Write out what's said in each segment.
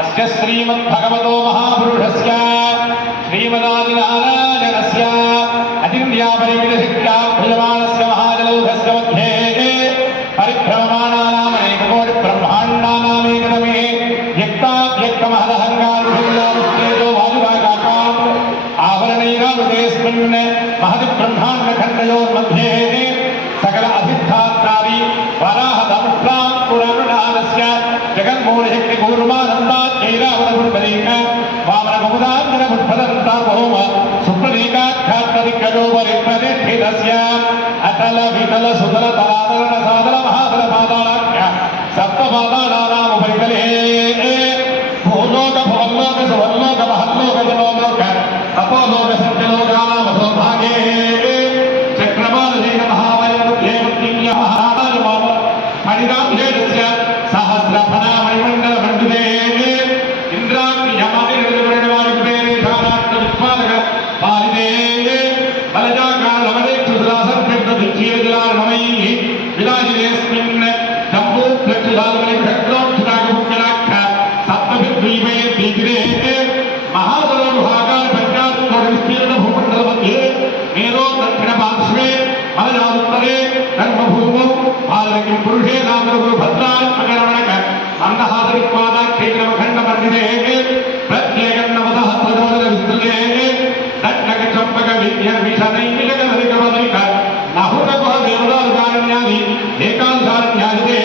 अस्य श्रीमद्भगवतो महापुरुषस्य श्रीमदादिनारायणस्य अचिन्त्यापरिमितशिक्षाभ्युजमानस्य महाजलौघस्य मध्ये परिभ्रममाणानाम् अनेककोटिब्रह्माण्डानामेकतमे व्यक्ताव्यक्तमहदहङ्कारविषयावस्तेजो वायुराकाशात् आवरणैरावृतेऽस्मिन् महति ब्रह्माण्डखण्डयोर्मध्ये सकल अभिद्धात्रादि वराहदमुष्ट्रां पुराणस्य जगन्मूलशक्तिपूर्वानन्दात्यैरावतपुष्पदीक वामनकुमुदान्तरपुष्पदन्तार्वभौम सुप्रदीकाख्यात्पदिग्गजोपरिप्रतिष्ठितस्य अटल विटल सुतल तलातरण सादल महाबल पादालाख्य सप्तपादानामुपरितले भूलोक भुवल्लोक सुवर्लोक महल्लोक जनोलोक तपोलोक सत्यलोकानामधो भागे चक्रमालदेन महावयमुद्येमुद्यम्य महाराजमाम हरिदाभ्येदस्य सहस्रफलामणिमण्डल मण्डले इंद्राग्नि यमादिर्गजवर्णवायुपेरेशानाट्टवित्पादक पालिदे बलजाकारलवलेक्षुसुरासर्पिण्डदिच्छीलजलार्णमैः विलाजितेऽस्मिन् जम्बूप्रक्षुलालवलिभ्रक्रोक्षुरागमुख्यराख्य सप्तभिर्द्वीपे दीपिरे महासरोभागार पञ्चाशत्कोटिविस्तीर्ण भूमण्डलमध्ये मेरो दक्षिणपार्श्वे मलजादुत्तरे धर्मभूमौ बालकिं पुरुषे नामगुरु भद्रात्मकरमणक मन्दहासवित्पादाख्यैर्नवखण्डमण्डिते प्रत्येकन्नवसहस्रजोदर विस्तृते दट्टकचम्पक विद्यर्विषनैनिलकधरिकवदलिक नहुतकुह देवदारुकारण्यादि एकादशारण्यादिते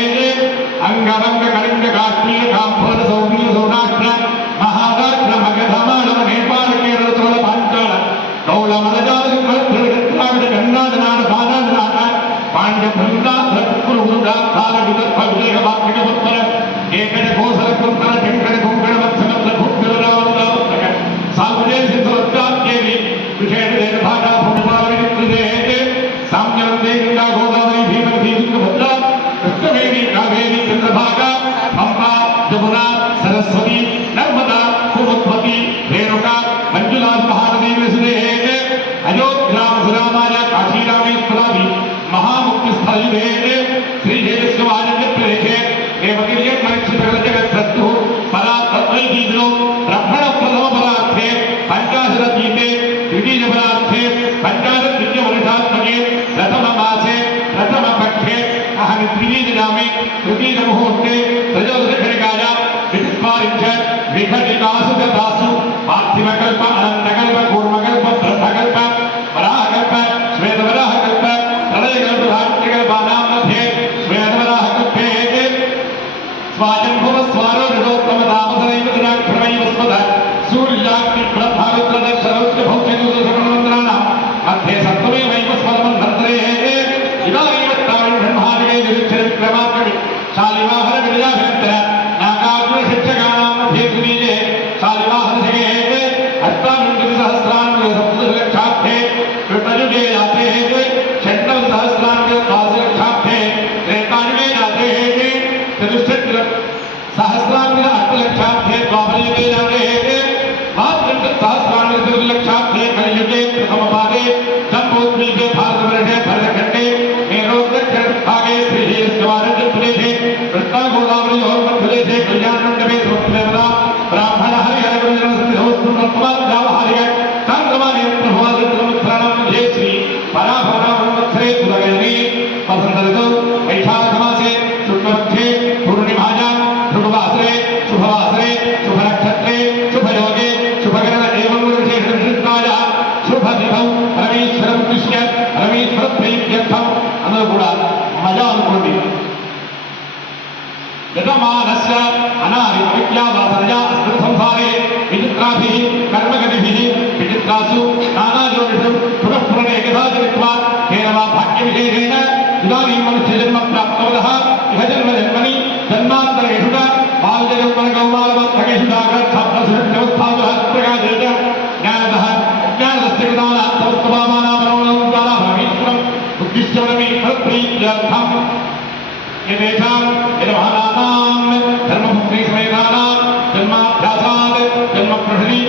अंगभंग कलिंग काश्मीर काम्फोर सौम्य सौराष्ट्र महाराष्ट्र मगधमालव नेपाल केरल चोल पांचाल गौल मलजाद्राविड कर्नाटनाड बालानाड पांड्य बृंदा धर्पुर उरुडा काल विदर्भ विजय वाक्य उत्तर एकड़ कोसर कुंतल टिंकड़ कुंकड़ वत्सनत्र भूपिरावदावतक साल्वजे सिद्धवत्तादेवी विषेण देव भागा भूपावनित्रिदे साम्यवते गंगा गोदावरी भीमवती तुंगभद्रा कृष्णवेणी कावेरी चंद्रभागा पंपा जमुना सरस्वती नर्मदा कुमुद्वती रेणुका मंजुला महानदी विसुदे अयोध्या मथुरामाया काशीरामेश्वरादि महामुक्ति स्थले श्रीदेवस्वाजन्य प्रदेशे देवगिरिय परिचितगल जगत्सत्तु परात्मैदीनो ब्रह्मण प्रथम परार्थे पंचाशदीपे द्वितीय परार्थे पंचाशद द्वितीय वर्षात्मके प्रथम मासे प्रथम पक्षे अहम द्वितीय नामे तृतीय मुहूर्ते त्रयोदशघटिकायां विद्वारिञ्च विघटिकासु गतासु पार्थिवकल्प अनन्तकल्प कूर्मकल्प ब्रह्मकल्प वराहकल्प श्वेतवराहकल्प प्रलयकल्प धात्रिकल्पानां मध्ये श्वेतवराहकल्पे स्वाजन्भुव स्वारोरुडोत्तम तामसनैव दिनाक्रमैव स्मद सूर्याग्नि प्रभावित्रदक्षरौच्च भौत्यनुदशमन्त्राणां मध्ये सप्तमेवैव स्मदमन्वन्तरे इदानीं तावन् ब्रह्मादिके निरुच्छरविक्रमात्मनि शालिवाहन विजयाभिनन्तर नागार्जुन शिक्षकानां मध्ये द्वितीये शालिवाहनशके अष्टाविंशतिसहस्रान्वित सप्तदशलक्षाब्धे कृतयुगे जाते षण्णवतिसहस्रान्वित द्वादशलक्षाब्धे त्रेतायुगे जाते चतुष्षट्सहस्रान्वित अष्टलक्षाब्धे द्वापरयुगे जाते सहस्रान्वित चतुर्लक्षाब्धे कलियुगे प्रथमपादे जम्बूद्वीपे भारतवर्षे भरतखण्डे मेरोदक्षिणभागे श्रीशैलस्यवारण्यप्रदेशे कृष्णागोदावरीयोर्मध्यदेशे कल्याणमण्डपे समस्तदेवता ब्राह्मण हरिहरगुरुजनसंस्थोत्तमाद्यावहार्य संगमनेत्रभवादित्रमुत्सरणं मध्ये श्री पराभवनामन्वत्सरे सुभगजनी वसन्तऋतौ वैशाखमासे शुक्लपक्षे पूर्णिमायां ध्रुववासरे शुभवासरे शुभनक्षत्रे शुभयोगे शुभकरण एवं विशेषविशिष्टायां शुभतिथौ परमेश्वरं दृश्य परमेश्वरप्रीत्यर्थम् अंदरू कूडा मजा अनुकोंडि यजमानस्य अनादिविद्यावासनया अस्मत् संसारे विचित्राभिः कर्मगतिभिः विचित्रासु नानाजोनिषु पुनःपुनरेकधा जनित्वा तेन वा भाग्यविशेषेण इदानीं मनुष्यजन्म प्राप्तवतः इह जन्मजन्मनि जन्मान्तरेषु च बालजगन्मनकौमारवत्तकेषु जागर्च्छाप्रकाशेन ज्ञानतः अज्ञानस्य कृतानां समस्तपापानामनोऽनुद्वारा परमेश्वरम् उद्दिश्य परमेश्वरप्रीत्यर्थम् येषां यजमानानां धर्मपुत्री समेतानां जन्माभ्यासात् जन्मप्रहृति